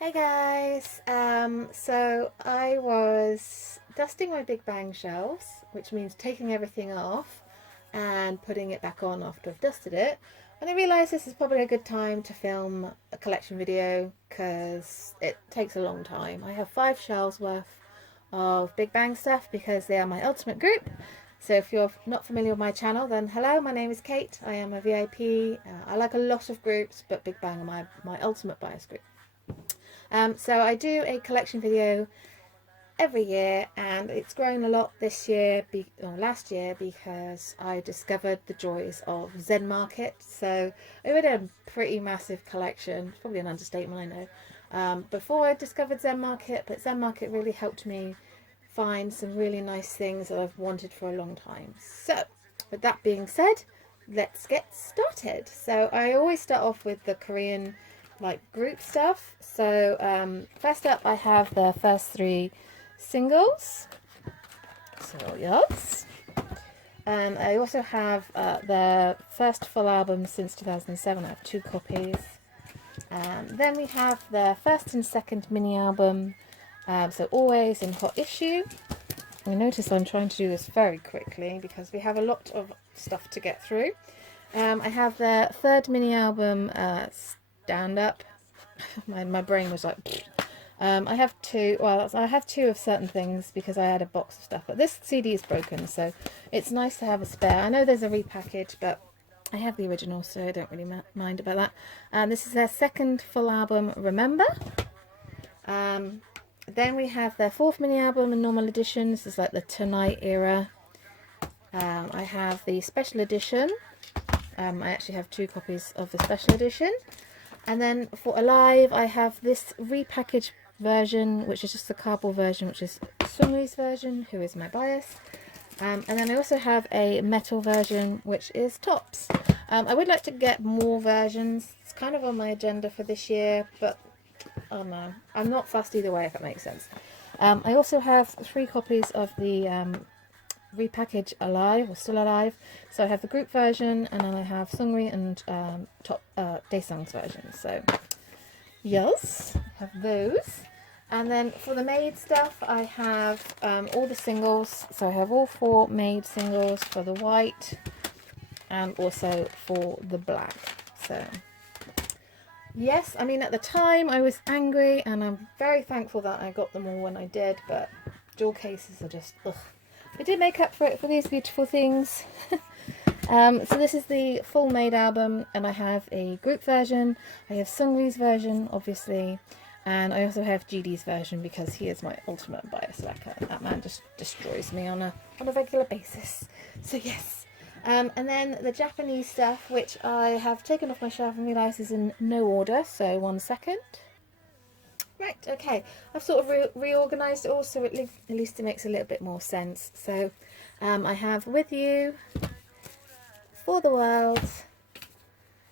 Hey guys, so I was dusting my Big Bang shelves, which means taking everything off and putting it back on after I've dusted it. And I realised this is probably a good time to film a collection video because it takes a long time. I have 5 shelves worth of Big Bang stuff because they are my ultimate group. So if you're not familiar with my channel, then hello, my name is Kate. I am a VIP. I like a lot of groups, but Big Bang are my ultimate bias group. So I do a collection video every year, and it's grown a lot this year, or last year, because I discovered the joys of Zen Market. So I already had a pretty massive collection. It's probably an understatement, I know. Before I discovered Zen Market, but Zen Market really helped me find some really nice things that I've wanted for a long time. So with that being said, let's get started. So I always start off with the Korean group stuff. So first up I have the first 3 singles. So yes. And I also have their first full album since 2007. I have 2 copies. Then we have their first and second mini album. So Always and Hot Issue. I notice I'm trying to do this very quickly because we have a lot of stuff to get through. I have their third mini album, Stand Up. my brain was like, I have 2. Well, I have 2 of certain things because I had a box of stuff, but this CD is broken, so it's nice to have a spare. I know there's a repackage, but I have the original, so I don't really mind about that. This is their second full album, Remember. Then we have their 4th mini album, a normal edition. This is like the Tonight era. I have the special edition. I actually have 2 copies of the special edition. And then for Alive, I have this repackaged version, which is just the cardboard version, which is Seungri's version, who is my bias. And then I also have a metal version, which is T.O.P's. I would like to get more versions. It's kind of on my agenda for this year, but oh no, I'm not fussed either way, if that makes sense. I also have 3 copies of the repackage Alive, or Still Alive. So I have the group version, and then I have Seungri and Daesung's version. So yes, I have those. And then for the made stuff, I have all the singles. So I have all 4 made singles for the white and also for the black. So yes, I mean, at the time I was angry, and I'm very thankful that I got them all when I did, but dual cases are just ugh. I did make up for it for these beautiful things. So this is the full made album, and I have a group version. I have Seungri's version, obviously, and I also have GD's version because he is my ultimate bias wrecker. That man just destroys me on a regular basis. So yes. And then the Japanese stuff, which I have taken off my shelf and realised is in no order. So 1 second. Right, okay. I've sort of reorganised it all, so at least it makes a little bit more sense. So I have With You, For the World,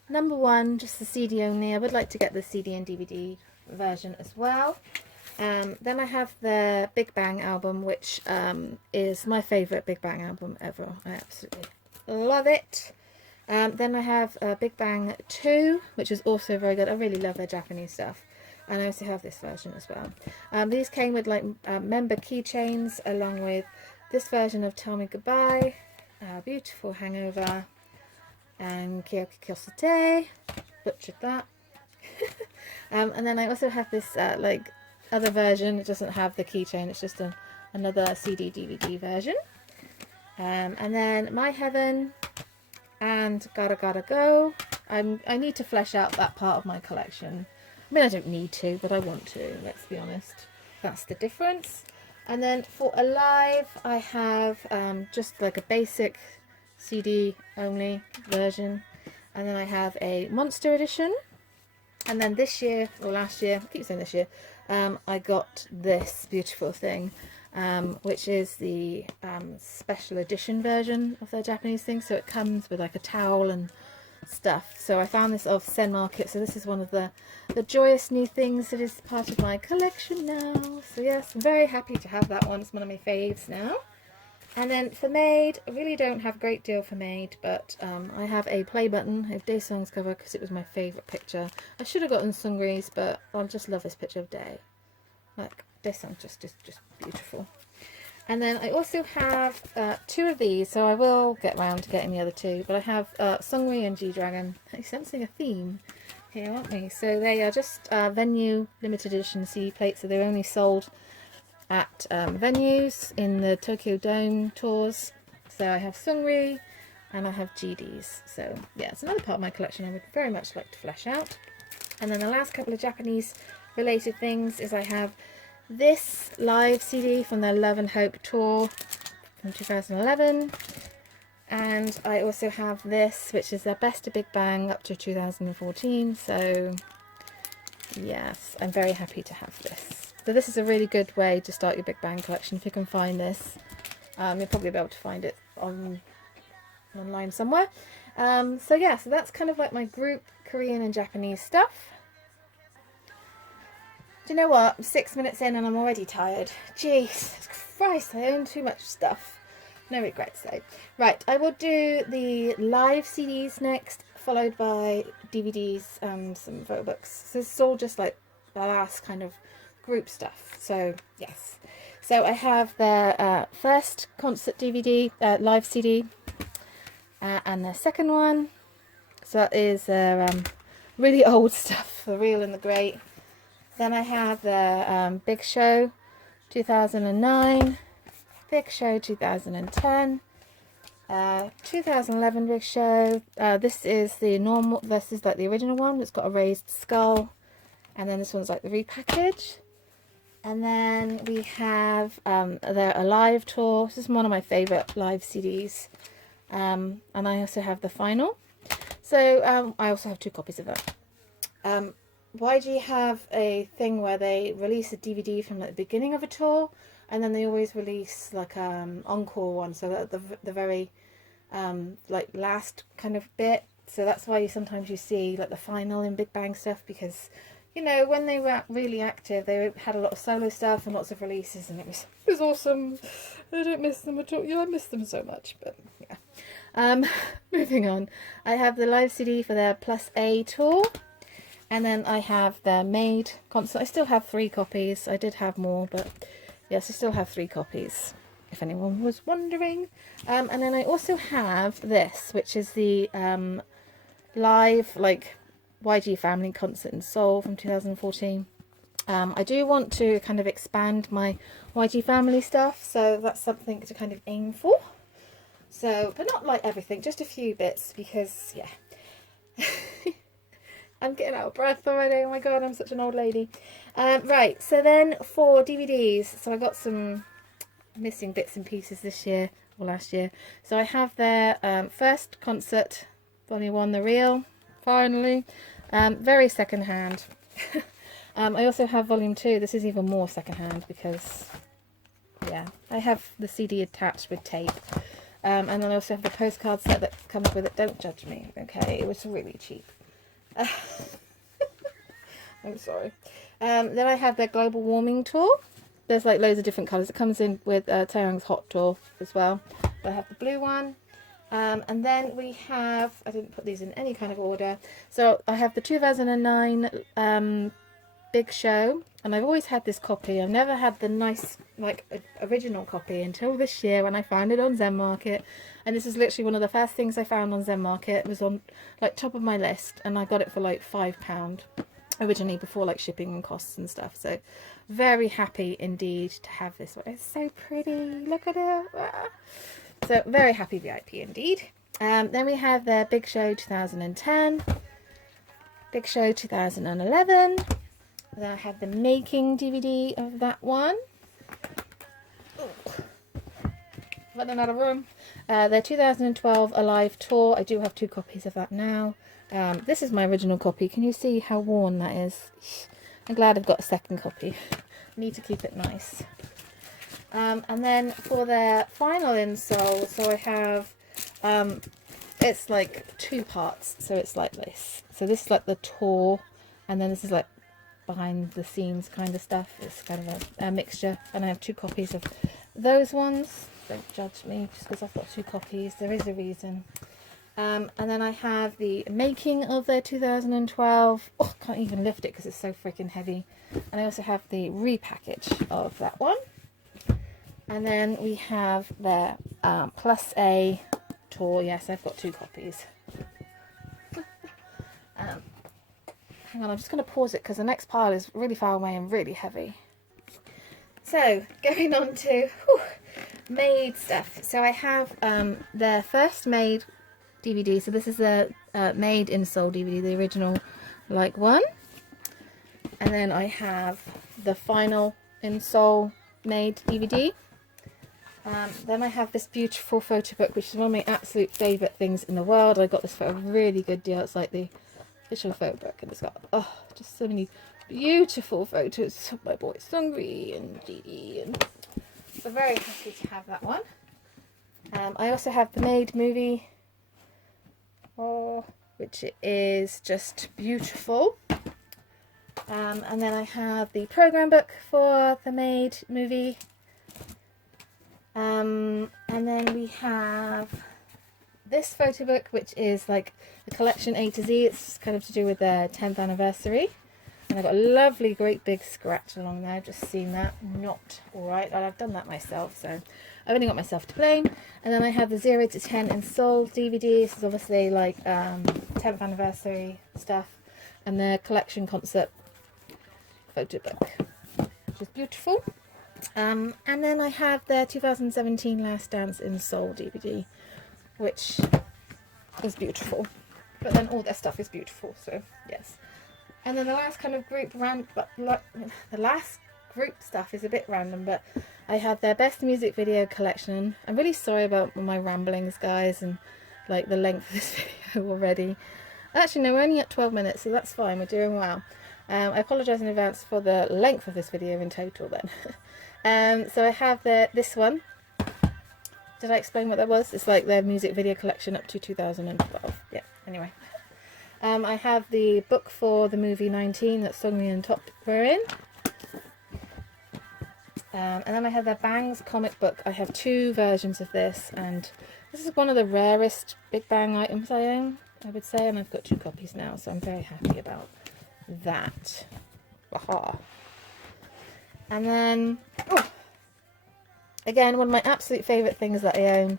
number 1, just the CD only. I would like to get the CD and DVD version as well. Then I have the Big Bang album, which is my favourite Big Bang album ever. I absolutely love it. Then I have Big Bang 2, which is also very good. I really love their Japanese stuff. And I also have this version as well. These came with member keychains, along with this version of Tell Me Goodbye, Beautiful Hangover, and Kyoki Kyosute. Butchered that. And then I also have this other version. It doesn't have the keychain. It's just another CD DVD version. And then My Heaven and Gotta Gotta Go. I need to flesh out that part of my collection. I mean, I don't need to, but I want to, let's be honest. That's the difference. And then for Alive, I have just like a basic CD only version. And then I have a Monster Edition. And then this year, or last year, I keep saying this year, I got this beautiful thing, which is the special edition version of their Japanese thing. So it comes with like a towel and stuff. So I found this off Zen Market, so this is one of the joyous new things that is part of my collection now. So yes, I'm very happy to have that one. It's one of my faves now. And then for Made, I really don't have a great deal for Made, but I have a play button of Daesung's cover because it was my favourite picture. I should have gotten Seungri's, but I just love this picture of Dae. Like, Daesung just beautiful. And then I also have 2 of these, so I will get round to getting the other 2. But I have Seungri and G-Dragon. I'm sensing a theme here, aren't we? So they are just venue limited edition CD plates, so they're only sold at venues in the Tokyo Dome tours. So I have Seungri and I have GDs. So yeah, it's another part of my collection I would very much like to flesh out. And then the last couple of Japanese related things is I have this live CD from their Love and Hope tour from 2011. And I also have this, which is their Best of Big Bang up to 2014. So yes, I'm very happy to have this. So this is a really good way to start your Big Bang collection if you can find this. You'll probably be able to find it online somewhere. So yeah, so that's kind of like my group Korean and Japanese stuff. Do you know what? I'm 6 minutes in and I'm already tired. Jesus Christ, I own too much stuff. No regrets though. Right, I will do the live CDs next, followed by DVDs and some photo books. So this is all just like the last kind of group stuff. So yes, so I have their first concert DVD, live CD, and their second one. So that is their really old stuff, the real and the great. Then I have their Big Show 2009, Big Show 2010, 2011 Big Show. This is the normal. This is like the original one. It's got a raised skull, and then this one's like the repackage. And then we have their Alive tour. This is one of my favourite live CDs. And I also have the final. So I also have 2 copies of that. YG have a thing where they release a DVD from like, the beginning of a tour, and then they always release like encore one, so that the very like last kind of bit. So that's why sometimes you see like the final in Big Bang stuff, because you know, when they were really active, they had a lot of solo stuff and lots of releases, and it was awesome. I don't miss them at all. Yeah, I miss them so much, but yeah. Moving on, I have the live CD for their Plus A tour, and then I have their Made concert. I still have 3 copies. I did have more, but yes, I still have 3 copies, if anyone was wondering. And then I also have this, which is the live, like, YG Family Concert in Seoul from 2014. I do want to kind of expand my YG Family stuff, so that's something to kind of aim for. So, but not like everything, just a few bits, because, yeah. I'm getting out of breath already. Oh my god, I'm such an old lady. Right, so then for DVDs, so I got some missing bits and pieces this year, or last year. So I have their first concert, Volume 1, The Real, finally. Very second-hand. I also have Volume 2. This is even more second-hand because, yeah, I have the CD attached with tape. And then I also have the postcard set that comes with it. Don't judge me, okay? It was really cheap. I'm sorry. Then I have their Global Warming Tour. There's like loads of different colours. It comes in with Taeyong's Hot Tour as well. But I have the blue one. And then we have, I didn't put these in any kind of order. So I have the 2009 Big Show. And I've always had this copy. I've never had the nice, like, original copy until this year when I found it on Zen Market. And this is literally one of the first things I found on Zen Market. It was on, like, top of my list. And I got it for, like, £5 originally, before, like, shipping and costs and stuff. So, very happy indeed to have this one. It's so pretty. Look at it. Ah. So, very happy VIP indeed. Then we have the Big Show 2010. Big Show 2011. Then I have the making DVD of that one. Running out of room. Their 2012 Alive Tour. I do have 2 copies of that now. This is my original copy. Can you see how worn that is? I'm glad I've got a second copy. I need to keep it nice. And then for their final in Seoul, so I have, it's like 2 parts. So it's like this. So this is like the tour, and then this is like behind the scenes kind of stuff. It's kind of a mixture, and I have 2 copies of those ones. don't judge me just because I've got 2 copies. There is a reason. And then I have the making of their 2012. Oh, I can't even lift it because it's so freaking heavy. And I also have the repackage of that one. And then we have their Plus A tour. Yes, I've got 2 copies. Hang on, I'm just going to pause it because the next pile is really far away and really heavy. So, going on to made stuff. So I have their first made DVD. So this is the Made in Seoul DVD, the original like one. And then I have the final in Seoul made DVD. Then I have this beautiful photo book, which is one of my absolute favourite things in the world. I got this for a really good deal. It's like the official photo book, and it's got just so many beautiful photos of my boy Seungri and Dee, and so very happy to have that one. I also have the Made movie, which is just beautiful. And then I have the program book for the Made movie. And then we have this photo book, which is like the collection A to Z. It's kind of to do with their 10th anniversary. And I've got a lovely, great big scratch along there. Just seen that. Not alright. I've done that myself, so I've only got myself to blame. And then I have the 0 to 10 in Seoul DVD. This is obviously like 10th anniversary stuff. And their collection concert photo book, which is beautiful. And then I have their 2017 Last Dance in Seoul DVD, which is beautiful. But then all their stuff is beautiful, so yes. And then the last kind of group the last group stuff is a bit random, but I have their best music video collection. I'm really sorry about my ramblings, guys, and like the length of this video already. Actually, no, we're only at 12 minutes, so that's fine. We're doing well. I apologise in advance for the length of this video in total then. So I have this one. Did I explain what that was? It's like their music video collection up to 2012. Yeah, anyway. I have the book for the movie 19 that Seungri and T.O.P were in. And then I have their Bangs comic book. I have 2 versions of this, and this is one of the rarest Big Bang items I own, I would say, and I've got 2 copies now, so I'm very happy about that. Aha. And then, again, one of my absolute favourite things that I own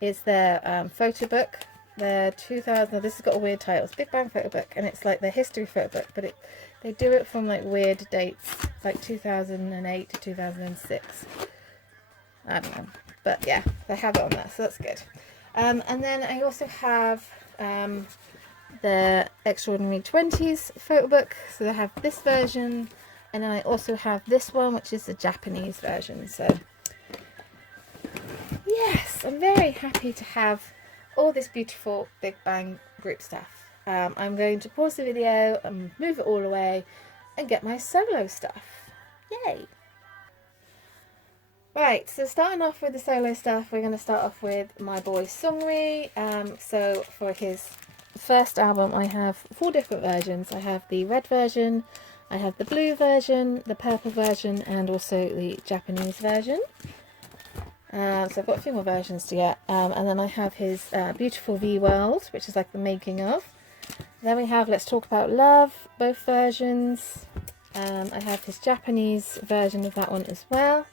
is their photo book. Their 2000, this has got a weird title, it's Big Bang photo book, and it's like their history photo book, but they do it from like weird dates, like 2008 to 2006. I don't know, but yeah, they have it on there, so that's good. And then I also have the Extraordinary 20s photo book, so they have this version, and then I also have this one, which is the Japanese version. So yes, I'm very happy to have all this beautiful Big Bang group stuff. I'm going to pause the video and move it all away and get my solo stuff. Yay! Right, so starting off with the solo stuff, we're going to start off with my boy Seungri. So for his first album, I have 4 different versions. I have the red version, I have the blue version, the purple version, and also the Japanese version. So I've got a few more versions to get. And then I have his Beautiful V World, which is like the making of. Then we have Let's Talk About Love, both versions. I have his Japanese version of that one as well.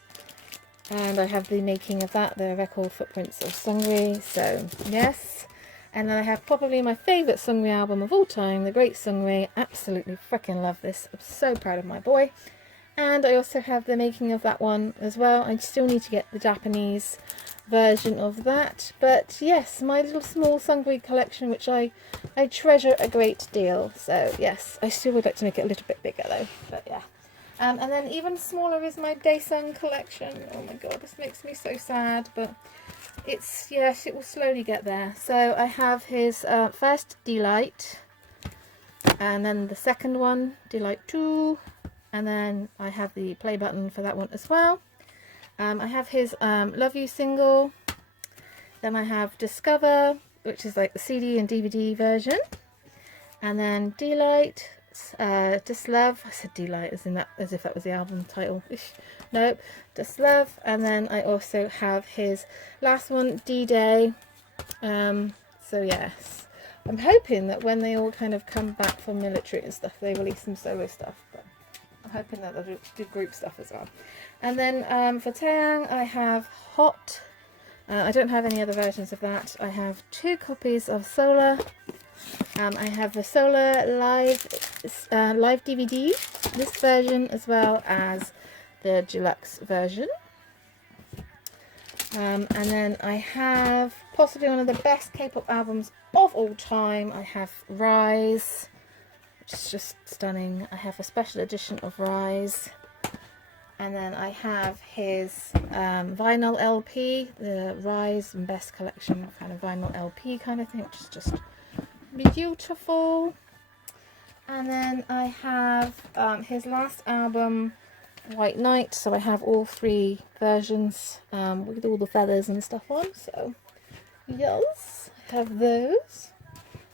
And I have the making of that, the record footprints of Seungri, so yes. And then I have probably my favourite Seungri album of all time, The Great Seungri. Absolutely freaking love this. I'm so proud of my boy. And I also have the making of that one as well. I still need to get the Japanese version of that. But yes, my little small Seungri collection, which I treasure a great deal. So yes, I still would like to make it a little bit bigger though, but yeah. And then even smaller is my Daesung collection. Oh my god, this makes me so sad, but it's, yes, it will slowly get there. So I have his first Delight, and then the second one, Delight 2, and then I have the play button for that one as well. I have his Love You single, then I have Discover, which is like the CD and DVD version, and then Delight, Delight, Just Love. I said Delight as if that was the album title. Nope, Just Love. And then I also have his last one, D-Day. So yes, I'm hoping that when they all kind of come back from military and stuff, they release some solo stuff. But I'm hoping that they'll do group stuff as well. And then for Taeyang, I have Hot. I don't have any other versions of that. I have 2 copies of Solar. I have the Solar live DVD, this version, as well as the deluxe version. And then I have possibly one of the best K-pop albums of all time. I have Rise, which is just stunning. I have a special edition of Rise. And then I have his vinyl LP, the Rise and Best Collection kind of vinyl LP kind of thing, which is just beautiful. And then I have his last album, White Knight. So I have all 3 versions with all the feathers and stuff on. So yes, I have those.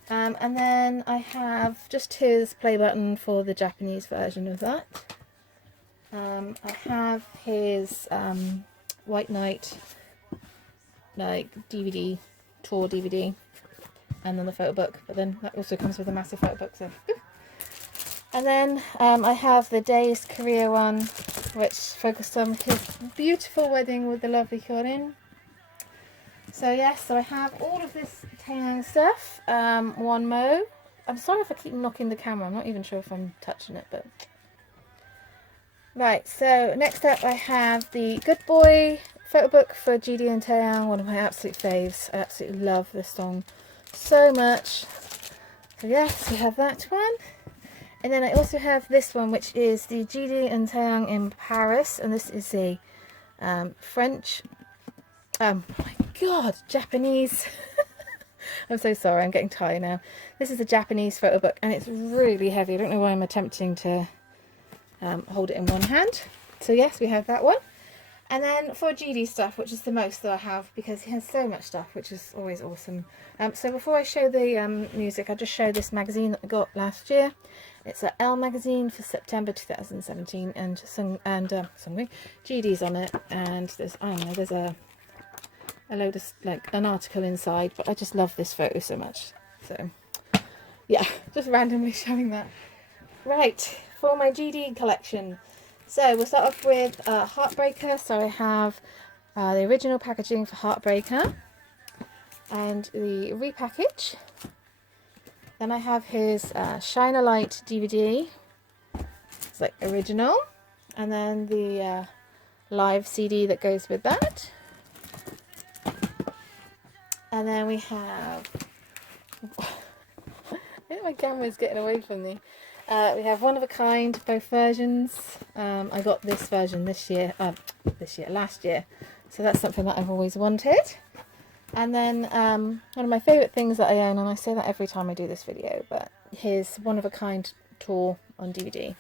And then I have just his play button for the Japanese version of that. I have his White Knight like DVD, tour DVD, and then the photo book, but then that also comes with a massive photo book, so and then I have the Days Korea one, which focused on his beautiful wedding with the lovely Hyorin. So yes, so I have all of this Taeyang stuff. One mo. I'm sorry if I keep knocking the camera, I'm not even sure if I'm touching it, but right, so next up I have the Good Boy photo book for GD and Taeyang, one of my absolute faves. I absolutely love this song so much. So yes, we have that one. And then I also have this one, which is the GD and Taeyang in Paris. And this is a French, oh my god, Japanese. I'm so sorry, I'm getting tired now. This is a Japanese photo book and it's really heavy. I don't know why I'm attempting to hold it in one hand. So yes, we have that one. And then for GD stuff, which is the most that I have because he has so much stuff, which is always awesome. So before I show the music, I'll just show this magazine that I got last year. It's a Elle magazine for September 2017, and Seungri, GD's on it, and there's, I don't know, there's a load of like an article inside, but I just love this photo so much. So yeah, just randomly showing that. Right, for my GD collection. So we'll start off with Heartbreaker. So I have the original packaging for Heartbreaker and the repackage. Then I have his Shine a Light DVD. It's like original. And then the live CD that goes with that. And then we have... I think my camera's getting away from me. We have One of a Kind, both versions. I got this version last year. So that's something that I've always wanted. And then one of my favourite things that I own, and I say that every time I do this video, but his One of a Kind tour on DVD.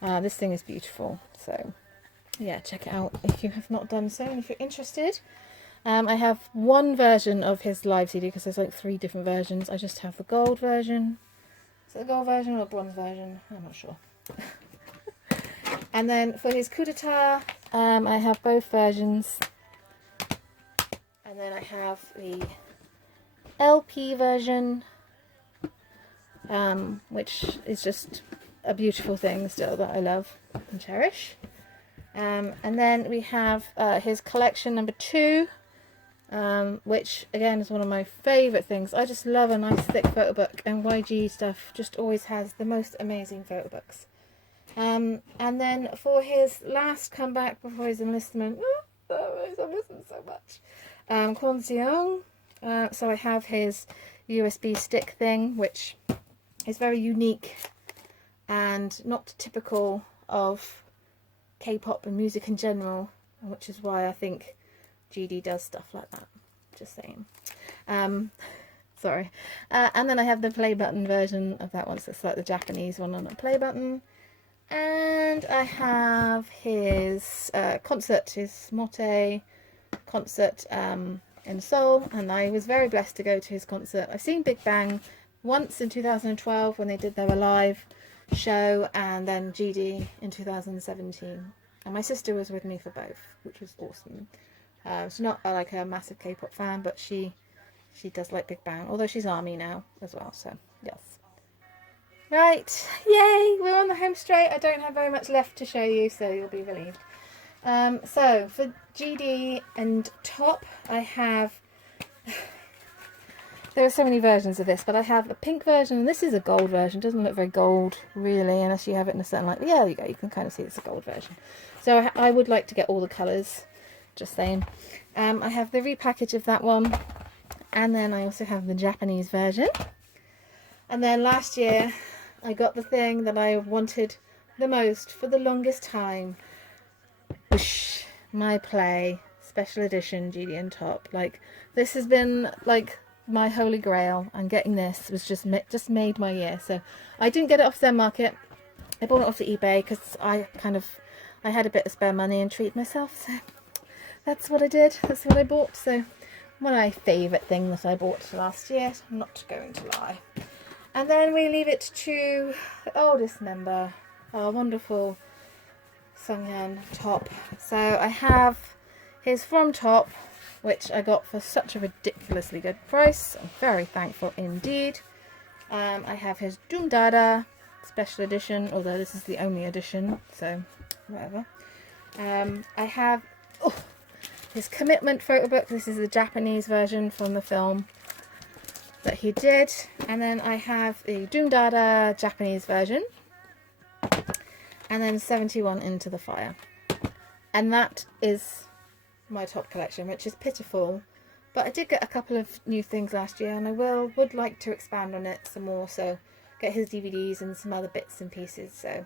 This thing is beautiful. So yeah, check it out if you have not done so and if you're interested. I have one version of his live CD because there's like 3 different versions. I just have the gold version. Is it the gold version or the bronze version? I'm not sure. And then for his coup d'etat, I have both versions. And then I have the LP version, which is just a beautiful thing still that I love and cherish. And then we have his collection number 2. Which again is one of my favourite things. I just love a nice thick photo book, and YG stuff just always has the most amazing photo books. And then for his last comeback before his enlistment, I miss him so much. Kwon Seung. So I have his USB stick thing, which is very unique and not typical of K-pop and music in general, which is why I think GD does stuff like that. Just saying. Sorry. And then I have the play button version of that one. So it's like the Japanese one on a play button. And I have his concert, his Motte concert in Seoul. And I was very blessed to go to his concert. I've seen Big Bang once in 2012 when they did their live. show, and then GD in 2017. And my sister was with me for both, which was awesome. She's not like a massive K-pop fan, but she does like Big Bang, although she's ARMY now as well, so yes. Right, yay, we're on the home straight. I don't have very much left to show you, so you'll be relieved. So for GD and T.O.P, I have, there are so many versions of this, but I have a pink version, and this is a gold version. It doesn't look very gold, really, unless you have it in a certain light. Yeah, there you go, you can kind of see it's a gold version. So I would like to get all the colours, just saying. I have the repackage of that one, and then I also have the Japanese version. And then last year, I got the thing that I wanted the most for the longest time. Whoosh, my play special edition GD and T.O.P. Like, this has been like my holy grail, and getting this was just made my year. So I didn't get it off their market. I bought it off the eBay because I had a bit of spare money and treated myself. So that's what I did. That's what I bought. So one of my favourite things that I bought last year. I'm not going to lie. And then we leave it to the oldest member, our wonderful Seungri T.O.P. So I have his from T.O.P, which I got for such a ridiculously good price. I'm very thankful indeed. I have his Doom Dada special edition, although this is the only edition, so whatever. I have his Commitment photo book. This is the Japanese version from the film that he did. And then I have the Doom Dada Japanese version. And then 71 Into the Fire. And that is my T.O.P collection, which is pitiful. But I did get a couple of new things last year, and I would like to expand on it some more. So get his DVDs and some other bits and pieces. So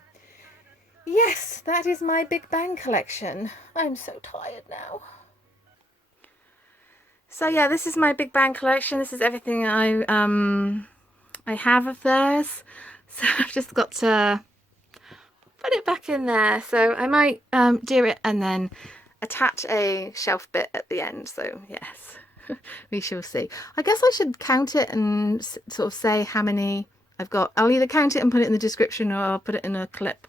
yes, that is my Big Bang collection. I'm so tired now. So yeah, this is my Big Bang collection. This is everything I have of theirs. So I've just got to put it back in there. So I might do it and then attach a shelf bit at the end. So yes, we shall see. I guess I should count it and sort of say how many I've got. I'll either count it and put it in the description, or I'll put it in a clip.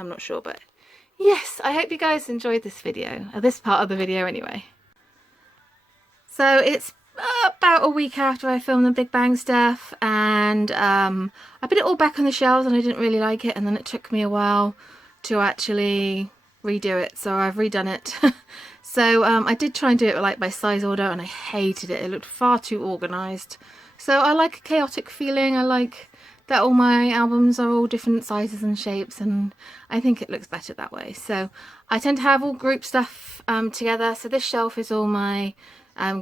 I'm not sure, but yes, I hope you guys enjoyed this video, or this part of the video anyway. So it's about a week after I filmed the Big Bang stuff, and I put it all back on the shelves and I didn't really like it, and then it took me a while to actually redo it, so I've redone it. So I did try and do it like by size order, and I hated it. It looked far too organised. So I like a chaotic feeling. I like that all my albums are all different sizes and shapes, and I think it looks better that way. So I tend to have all group stuff together. So this shelf is all my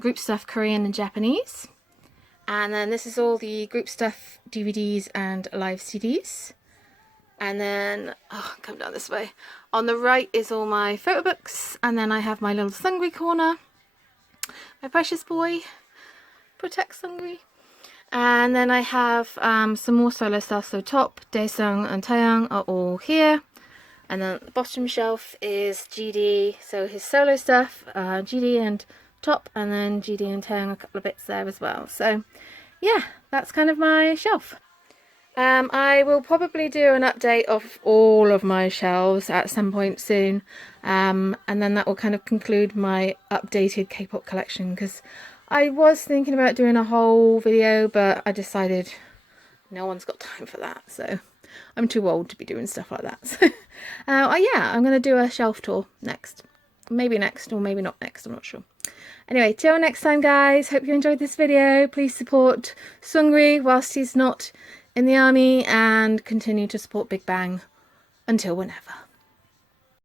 group stuff Korean and Japanese, and then this is all the group stuff DVDs and live CDs, and then come down this way. On the right is all my photo books, and then I have my little Seungri corner, my precious boy, protect Seungri. And then I have some more solo stuff. So T.O.P, Daesung and Taeyang are all here. And then the bottom shelf is GD, so his solo stuff, GD and T.O.P, and then GD and Taeyang, a couple of bits there as well. So yeah, that's kind of my shelf. I will probably do an update of all of my shelves at some point soon, and then that will kind of conclude my updated K-pop collection, because I was thinking about doing a whole video, but I decided no one's got time for that, so I'm too old to be doing stuff like that. So yeah, I'm going to do a shelf tour next. Maybe next, or maybe not next, I'm not sure. Anyway, till next time guys, hope you enjoyed this video. Please support Seungri whilst he's not in the army, and continue to support Big Bang until whenever.